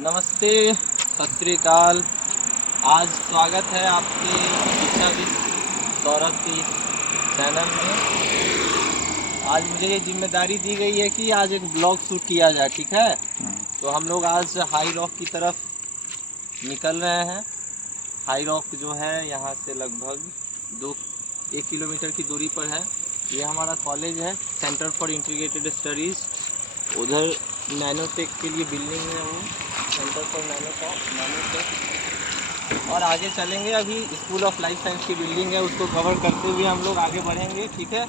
नमस्ते, सत श्री अकाल। आज स्वागत है आपके शिक्षाविद सौरभ की चैनल में। आज मुझे ये जिम्मेदारी दी गई है कि आज एक ब्लॉग शूट किया जाए, ठीक है। तो हम लोग आज हाई रॉक की तरफ निकल रहे हैं। हाई रॉक जो है यहाँ से लगभग 1 किलोमीटर की दूरी पर है। ये हमारा कॉलेज है, सेंटर फॉर इंटीग्रेटेड स्टडीज़। उधर नैनोटेक के लिए बिल्डिंग है, वो सेंटर फॉर नैनोटेक। और आगे चलेंगे, अभी स्कूल ऑफ लाइफ साइंस की बिल्डिंग है, उसको कवर करते हुए हम लोग आगे बढ़ेंगे, ठीक है।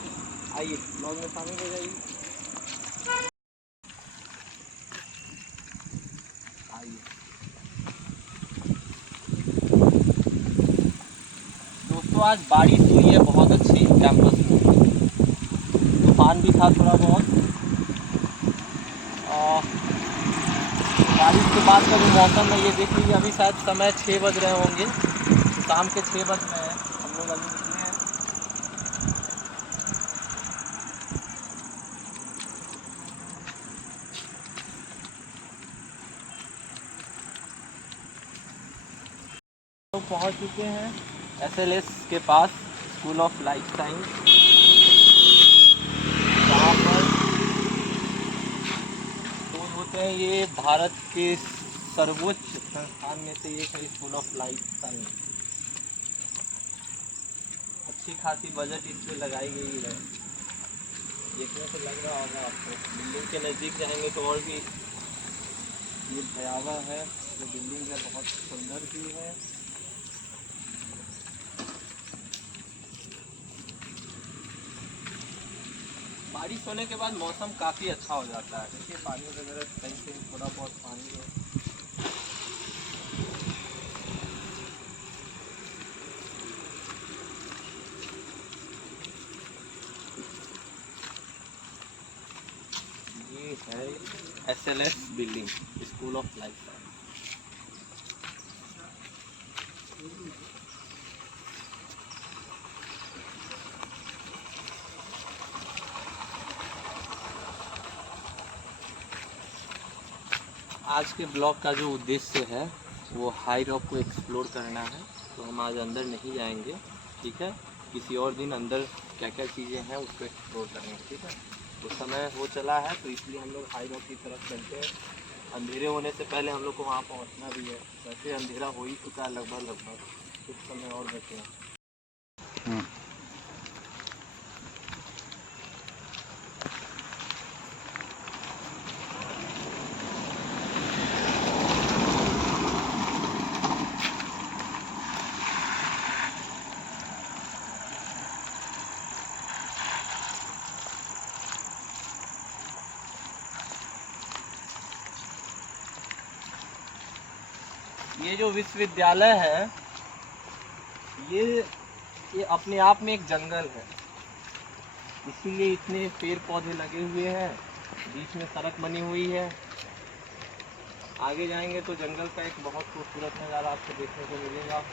आइए ब्लॉग में शामिल हो जाइए। आइए दोस्तों, आज बारिश हुई है बहुत अच्छी कैंपस में। तूफान भी था थोड़ा बहुत। बारिश के बाद का जो मौसम है, ये देख लीजिए। अभी शायद समय 6 बज रहे होंगे, शाम के 6 बज रहे हैं। हम लोग अभी निकले हैं। लोग पहुंच चुके हैं SLS के पास, स्कूल ऑफ लाइफ साइंस, जहाँ पर तो होते हैं। ये भारत के सर्वोच्च संस्थान में से एक है, स्कूल ऑफ लाइफ साइंस। अच्छी खासी बजट इस पर लगाई गई है, देखने से लग रहा होगा आपको। बिल्डिंग के नज़दीक जाएंगे तो और भी ये भयावह है। जो बिल्डिंग है बहुत सुंदर भी है। बारिश होने के बाद मौसम काफ़ी अच्छा हो जाता है। देखिए पानी वगैरह कहीं से थोड़ा बहुत पानी है। ये है SLS building, school of life science. आज के ब्लॉग का जो उद्देश्य है वो हाई रॉक को एक्सप्लोर करना है। तो हम आज अंदर नहीं जाएंगे, ठीक है। किसी और दिन अंदर क्या क्या चीज़ें हैं उसको एक्सप्लोर करेंगे, ठीक है। तो समय हो चला है, तो इसलिए हम लोग हाई रॉक की तरफ चलते हैं। अंधेरे होने से पहले हम लोग को वहाँ पहुँचना भी है। वैसे अंधेरा हो ही चुका है लगभग, कुछ समय और बचे हैं। ये जो विश्वविद्यालय है, ये अपने आप में एक जंगल है, इसीलिए इतने पेड़ पौधे लगे हुए हैं। बीच में सड़क बनी हुई है। आगे जाएंगे तो जंगल का एक बहुत खूबसूरत नज़ारा आपको देखने को मिलेगा।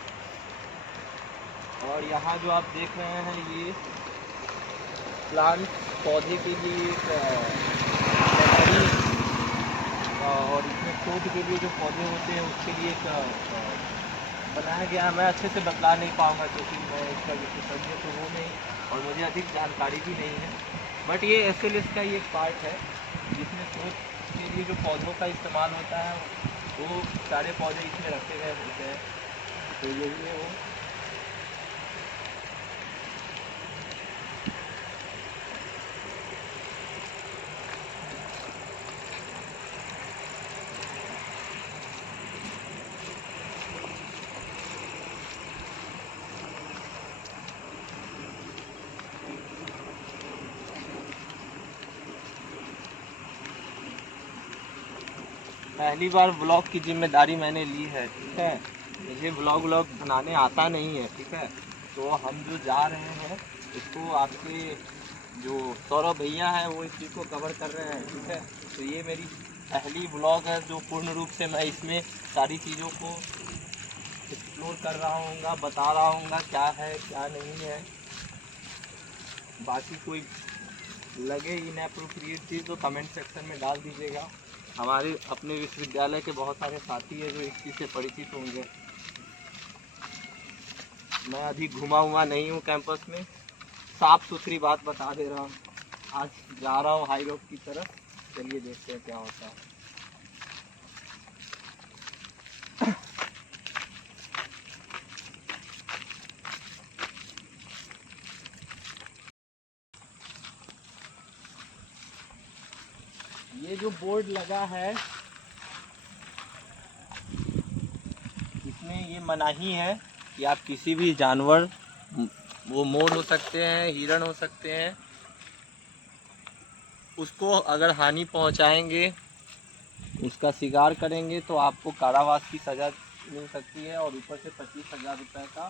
और यहाँ जो आप देख रहे हैं, ये प्लांट पौधे के लिए एक नर्सरी, और इसमें शोध के लिए जो पौधे होते हैं उसके लिए एक बनाया गया है। मैं अच्छे से बतला नहीं पाऊँगा क्योंकि मैं इसका विशेषज्ञ तो हूँ नहीं और मुझे अधिक जानकारी भी नहीं है। बट ये SLS का ही एक पार्ट है, जिसमें शोध के लिए जो पौधों का इस्तेमाल होता है वो सारे पौधे इसमें रखे गए होते हैं। तो यही है वो। पहली बार ब्लॉग की जिम्मेदारी मैंने ली है, ठीक है। मुझे ब्लॉग बनाने आता नहीं है, ठीक है। तो हम जो जा रहे हैं इसको आपके जो सौरभ भैया हैं वो इस चीज़ को कवर कर रहे हैं, ठीक है। तो ये मेरी पहली ब्लॉग है जो पूर्ण रूप से मैं इसमें सारी चीज़ों को एक्सप्लोर कर रहा हूँगा, बता रहा हूँगा क्या है क्या नहीं है। बाकी कोई लगे इनएप्रोप्रिएट चीज़ तो कमेंट सेक्शन में डाल दीजिएगा। हमारे अपने विश्वविद्यालय के बहुत सारे साथी हैं जो इस चीज़ से परिचित होंगे। मैं अभी घुमा हुआ नहीं हूँ कैंपस में, साफ सुथरी बात बता दे रहा हूँ। आज जा रहा हूँ हाई रोड की तरफ, चलिए देखते हैं क्या होता है। ये जो बोर्ड लगा है इसमें ये मनाही है कि आप किसी भी जानवर, वो मोर हो सकते हैं, हिरण हो सकते हैं, उसको अगर हानि पहुंचाएंगे, उसका शिकार करेंगे तो आपको कारावास की सज़ा मिल सकती है और ऊपर से 25,000 रुपये का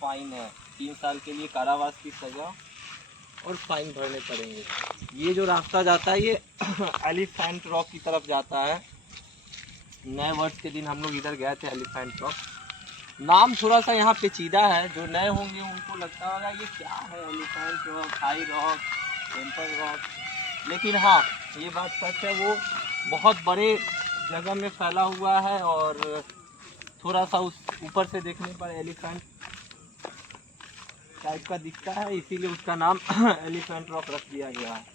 फाइन है। 3 साल के लिए कारावास की सज़ा और फाइन भरने पड़ेंगे। ये जो रास्ता जाता है ये एलिफेंट रॉक की तरफ जाता है। नए वर्ष के दिन हम लोग इधर गए थे एलिफेंट रॉक। नाम थोड़ा सा यहाँ पेचीदा है, जो नए होंगे उनको लगता होगा ये क्या है, elephant rock, high rock, temple rock. लेकिन हाँ, ये बात सच है, वो बहुत बड़े जगह में फैला हुआ है और थोड़ा सा उस ऊपर से देखने पर एलिफेंट टाइप का दिखता है, इसीलिए उसका नाम एलिफेंट रॉक रख दिया गया है।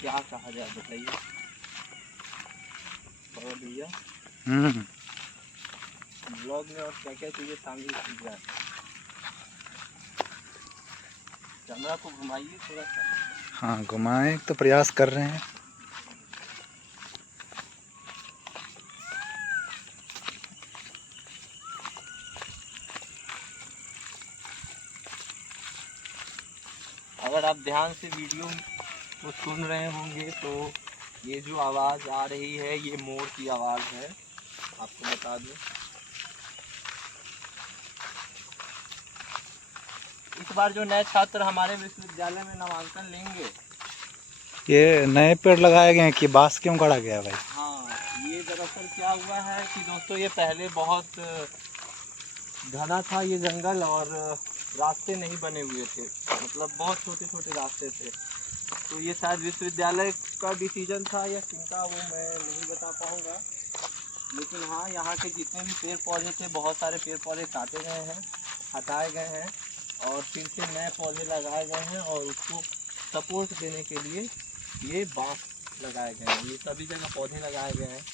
क्या कहा जाए बताइए भैया, ब्लॉग में और क्या क्या चीज़ें शामिल की जाए। कैमरा को घुमाइए थोड़ा सा। हाँ घुमाएं तो प्रयास कर रहे हैं। अगर आप ध्यान से वीडियो को सुन रहे होंगे तो ये जो आवाज़ आ रही है ये मोर की आवाज़ है, आपको बता दूं। इस बार जो नए छात्र हमारे विश्वविद्यालय में नामांकन लेंगे, ये नए पेड़ लगाए गए हैं कि बांस क्यों काटा गया भाई? हाँ, ये दरअसल क्या हुआ है कि दोस्तों ये पहले बहुत घना था ये जंगल और रास्ते नहीं बने हुए थे, मतलब बहुत छोटे छोटे रास्ते थे। तो ये शायद विश्वविद्यालय का डिसीजन था या किनका, वो मैं नहीं बता पाऊँगा। लेकिन हाँ, यहाँ के जितने भी पेड़ पौधे थे, बहुत सारे पेड़ पौधे काटे गए हैं, हटाए गए हैं और फिर से नए पौधे लगाए गए हैं और उसको सपोर्ट देने के लिए ये बांस लगाए गए हैं। ये सभी जगह पौधे लगाए गए हैं।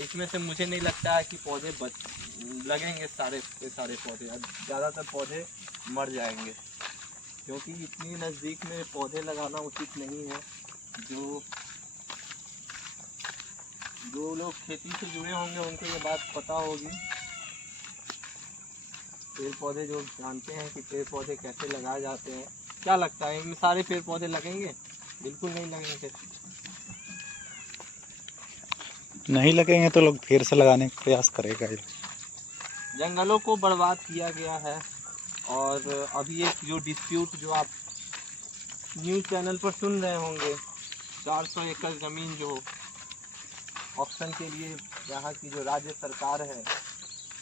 इसमें से मुझे नहीं लगता है कि पौधे लगेंगे, सारे के सारे पौधे, ज़्यादातर पौधे मर जाएंगे, क्योंकि इतनी नज़दीक में पौधे लगाना उचित नहीं है। जो लोग खेती से जुड़े होंगे उनको ये बात पता होगी। पेड़ पौधे जो जानते हैं कि पेड़ पौधे कैसे लगाए जाते हैं। क्या लगता है इनमें सारे पेड़ पौधे लगेंगे? बिल्कुल नहीं लगेंगे। नहीं लगेंगे तो लोग फिर से लगाने का प्रयास करेगा। जंगलों को बर्बाद किया गया है और अभी एक जो डिस्प्यूट जो आप न्यूज़ चैनल पर सुन रहे होंगे, 400 एकड़ ज़मीन जो ऑप्शन के लिए यहाँ की जो राज्य सरकार है,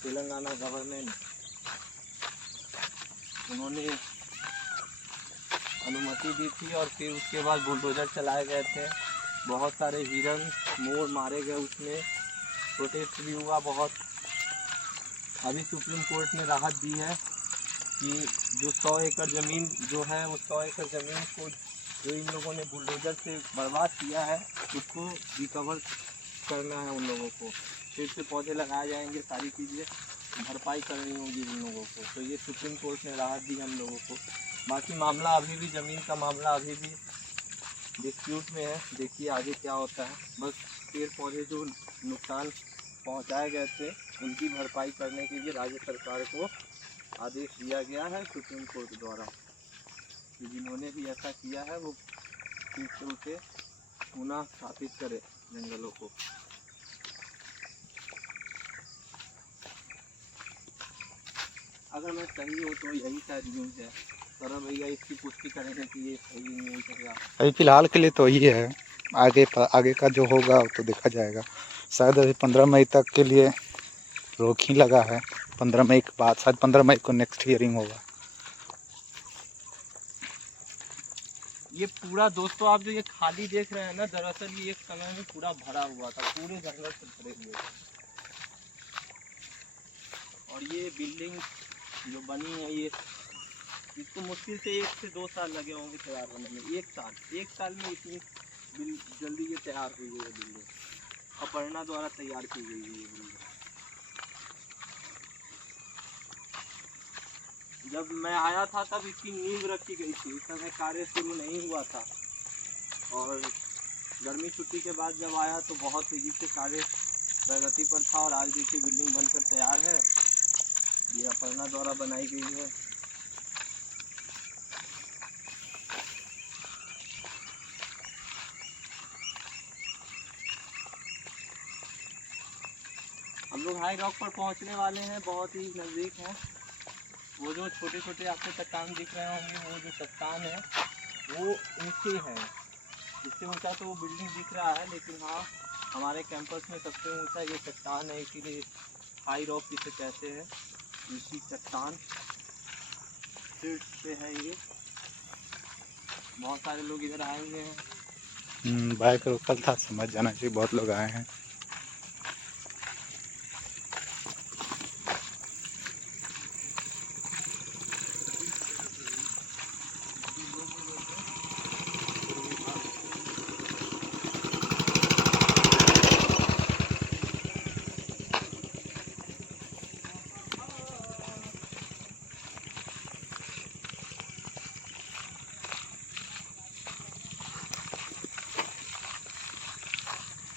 तेलंगाना गवर्नमेंट, उन्होंने अनुमति दी थी और फिर उसके बाद बुलडोजर चलाए गए थे। बहुत सारे हिरन मोर मारे गए, उसमें प्रोटेस्ट भी हुआ बहुत। अभी सुप्रीम कोर्ट ने राहत दी है कि जो 100 एकड़ ज़मीन जो है, वो 100 एकड़ ज़मीन को जो इन लोगों ने बुलडोजर से बर्बाद किया है उसको रिकवर करना है उन लोगों को। फिर से पौधे लगाए जाएंगे, सारी चीज़ें भरपाई करनी होगी उन लोगों को। तो ये सुप्रीम कोर्ट ने राहत दी हम लोगों को। बाकी मामला अभी भी, ज़मीन का मामला अभी भी डिस्प्यूट में है। देखिए आगे क्या होता है। बस पेड़ पौधे जो नुकसान पहुंचाए गए थे उनकी भरपाई करने के लिए राज्य सरकार को आदेश दिया गया है सुप्रीम कोर्ट द्वारा कि जिन्होंने भी ऐसा किया है वो फिर से उसे पुनः स्थापित करे। जंगलों को। अगर मैं सही हूँ तो यही शायद न्यूज़ है, पर भैया इसकी पुष्टि करेंगे कि ये सही न्यूज़ है या अभी फिलहाल के लिए तो यही है, आगे का जो होगा वो तो देखा जाएगा। शायद अभी 15 मई तक के लिए रोक ही लगा है। 15 मई के बाद शायद 15 मई को नेक्स्ट हियरिंग होगा। ये पूरा दोस्तों आप जो ये खाली देख रहे हैं ना, दरअसल ये एक समय में पूरा भरा हुआ था, पूरे जंगल से भरे हुए थे। और ये बिल्डिंग जो बनी है ये, इसको मुश्किल से 1 से 2 साल लगे होंगे तैयार होने में। 1 साल में इतनी जल्दी ये तैयार हुई है ये बिल्डिंग। अपर्णा द्वारा तैयार की गई है ये बिल्डिंग। जब मैं आया था तब इसकी नींव रखी गई थी, उस समय कार्य शुरू नहीं हुआ था। और गर्मी छुट्टी के बाद जब आया तो बहुत तेज़ी से कार्य प्रगति पर था, और आज देखिए बिल्डिंग बनकर तैयार है। ये अपर्णा द्वारा बनाई गई है। हम लोग हाई रॉक पर पहुंचने वाले हैं, बहुत ही नज़दीक हैं। वो जो छोटे छोटे आपको चट्टान दिख रहे होंगे, वो जो चट्टान है वो ऊंचे हैं। इससे ऊंचा तो वो बिल्डिंग दिख रहा है, लेकिन हाँ हमारे कैंपस में सबसे ऊंचा ये चट्टान है, इसीलिए हाई रॉक जिसे कहते हैं। ऊंची चट्टान शीर्ष पे है ये। बहुत सारे लोग इधर आए हुए हैं। बाइक रोकल था, समझ जाना चाहिए, बहुत लोग आए हैं।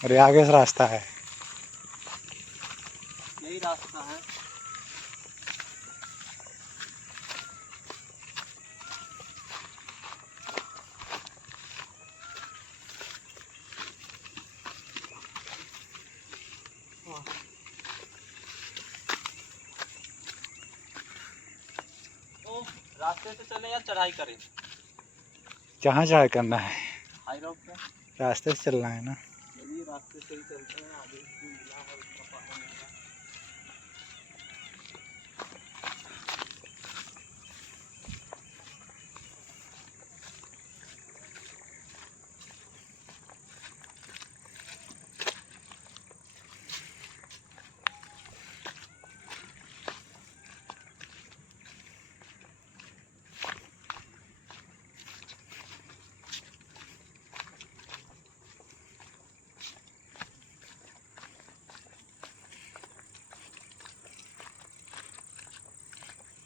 अरे आगे से रास्ता है। यही रास्ता है। तो रास्ते से चले या चढ़ाई करें? जहाँ चढ़ाई करना है, हाई रॉक पे रास्ते से चलना है ना। यही रास्ते से ही चलते हैं। आगे मिला है उसका पता नहीं है।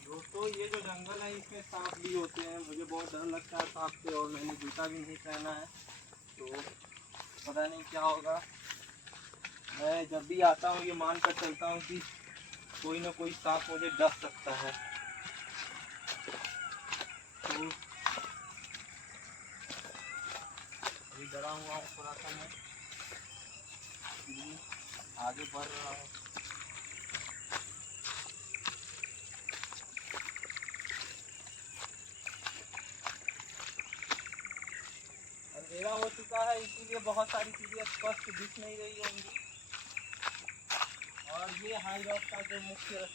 दोस्तों ये जो जंगल है इसमें सांप भी होते हैं। मुझे बहुत डर लगता है सांप से, और मैंने जूता भी नहीं पहना है, तो पता नहीं क्या होगा। मैं जब भी आता हूँ ये मान कर चलता हूँ कि कोई ना कोई सांप मुझे डस सकता है। तो अभी डरा हुआ हूँ थोड़ा सा मैं, आगे बढ़ रहा हूँ। अंधेरा हो चुका है, इसीलिए बहुत सारी चीज़ें स्पष्ट दिख नहीं रही होंगी। और ये हाई रॉक का जो मुख्य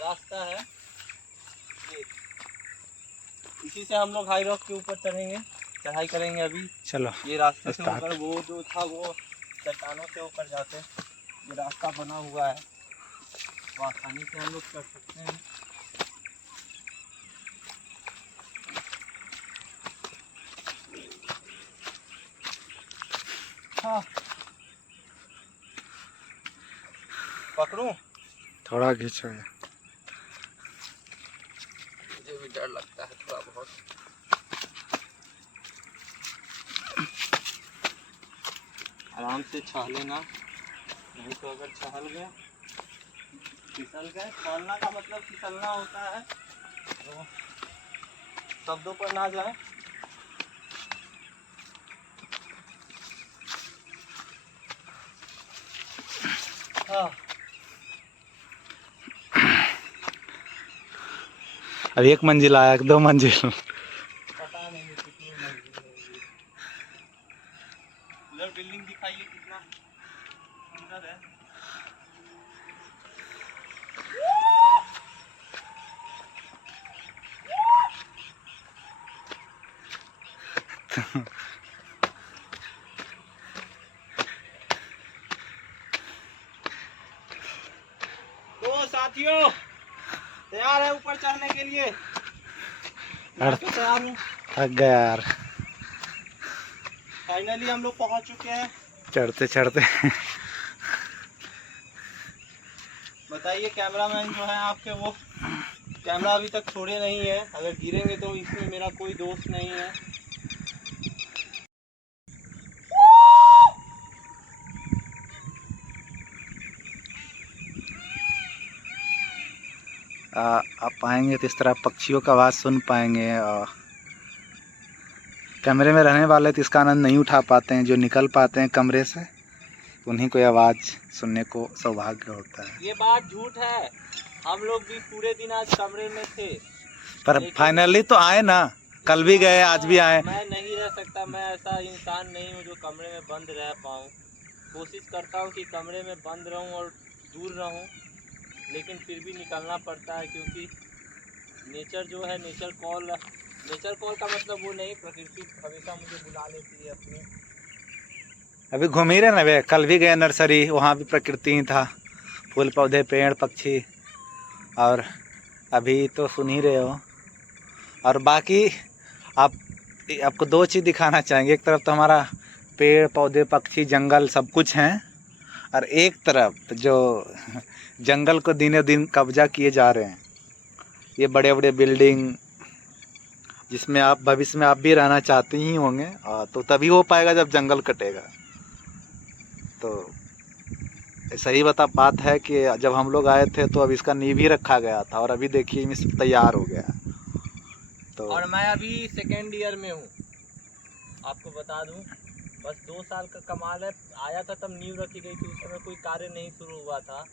रास्ता है, ये इसी से हम लोग हाई रॉक के ऊपर चढ़ेंगे, चढ़ाई करेंगे। अभी चलो ये रास्ते से स्टार्ट। ऊपर, वो जो था वो चट्टानों से ऊपर जाते, ये रास्ता बना हुआ है, वो आसानी से हम लोग चढ़ सकते हैं। हाँ पकड़ूं? थोड़ा खींचो। मुझे भी डर लगता है थोड़ा बहुत। आराम से चल लेना, नहीं तो अगर चल गए, फिसल गए। चलना का मतलब फिसलना होता है, तो शब्दों पर ना जाए। हाँ। अब 1 मंजिल आया, 2 मंजिल। पता नहीं कितनी मंजिल होगी। उधर बिल्डिंग दिखाइए कितना सुंदर है। तो साथियों तैयार है ऊपर चढ़ने के लिए? मैं तो तैयार हूँ। थक गया यार फाइनली हम लोग पहुँच चुके हैं। चढ़ते चढ़ते। बताइए कैमरामैन जो है आपके, वो कैमरा अभी तक छोड़े नहीं है। अगर गिरेंगे तो इसमें मेरा कोई दोस्त नहीं है। आप आएंगे तो इस तरह पक्षियों का आवाज़ सुन पाएंगे। कमरे में रहने वाले तो इसका आनंद नहीं उठा पाते हैं, जो निकल पाते हैं कमरे से उन्हीं को आवाज़ सुनने को सौभाग्य होता है। ये बात झूठ है, हम लोग भी पूरे दिन आज कमरे में थे। पर फाइनली तो आए ना, कल भी गए आज भी आए। मैं नहीं रह सकता, मैं ऐसा इंसान नहीं हूँ जो कमरे में बंद रह पाऊँ। कोशिश करता हूँ कि कमरे में बंद रहूँ और दूर रहूँ, लेकिन फिर भी निकलना पड़ता है क्योंकि नेचर जो है, नेचर कॉल का मतलब वो नहीं, प्रकृति हमेशा मुझे बुला लेती है अपने। अभी घूम ही रहे ना वे, कल भी गए नर्सरी, वहाँ भी प्रकृति ही था, फूल पौधे पेड़ पक्षी। और अभी तो सुन ही रहे हो। और बाकी आपको 2 चीज़ दिखाना चाहेंगे। एक तरफ तो हमारा पेड़ पौधे पक्षी जंगल सब कुछ हैं, और एक तरफ जो जंगल को दिनों दिन कब्जा किए जा रहे हैं, ये बड़े बड़े बिल्डिंग, जिसमें आप भविष्य में आप भी रहना चाहते ही होंगे। तो तभी हो पाएगा जब जंगल कटेगा। तो सही बात है कि जब हम लोग आए थे तो अब इसका नींव ही रखा गया था, और अभी देखिए ये तैयार हो गया। तो और मैं अभी 2nd ईयर में हूँ, आपको बता दूँ। बस 2 साल का कमाल है। आया था तब नींव रखी गई थी, उस समय कोई कार्य नहीं शुरू हुआ था।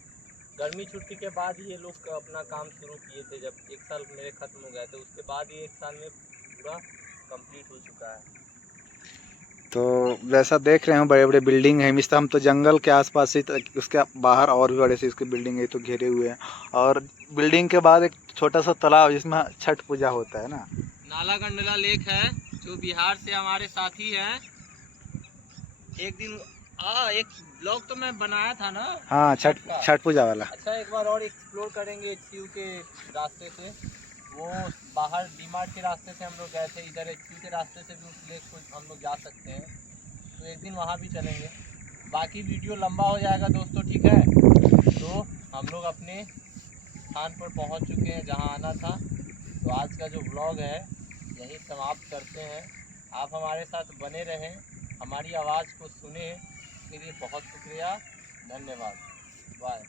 गर्मी छुट्टी के बाद ये लोग अपना काम शुरू किए थे, जब 1 साल मेरे ख़त्म हो गए थे, उसके बाद ये 1 साल में पूरा कंप्लीट हो चुका है। तो वैसा देख रहे हो बड़े बड़े बिल्डिंग है। हम तो जंगल के आसपास ही, उसके बाहर और भी बड़े से इसके बिल्डिंग है तो घेरे हुए हैं। और बिल्डिंग के बाद एक छोटा सा तालाब जिसमें छठ पूजा होता है ना। नाला गंडला लेक है, जो बिहार से हमारे साथी हैं। एक दिन एक ब्लॉग तो मैं बनाया था ना। हाँ, छठ पूजा वाला। अच्छा, एक बार और एक्सप्लोर करेंगे HQ के रास्ते से। वो बाहर डीमार्ट के रास्ते से हम लोग गए थे, इधर HQ के रास्ते से भी उस लेक को हम लोग जा सकते हैं। तो एक दिन वहाँ भी चलेंगे। बाकी वीडियो लंबा हो जाएगा दोस्तों, ठीक है। तो हम लोग अपने स्थान पर पहुँच चुके हैं जहाँ आना था। तो आज का जो व्लॉग है यही समाप्त करते हैं। आप हमारे साथ बने रहें, हमारी आवाज़ को सुने। इसके लिए बहुत शुक्रिया, धन्यवाद, बाय।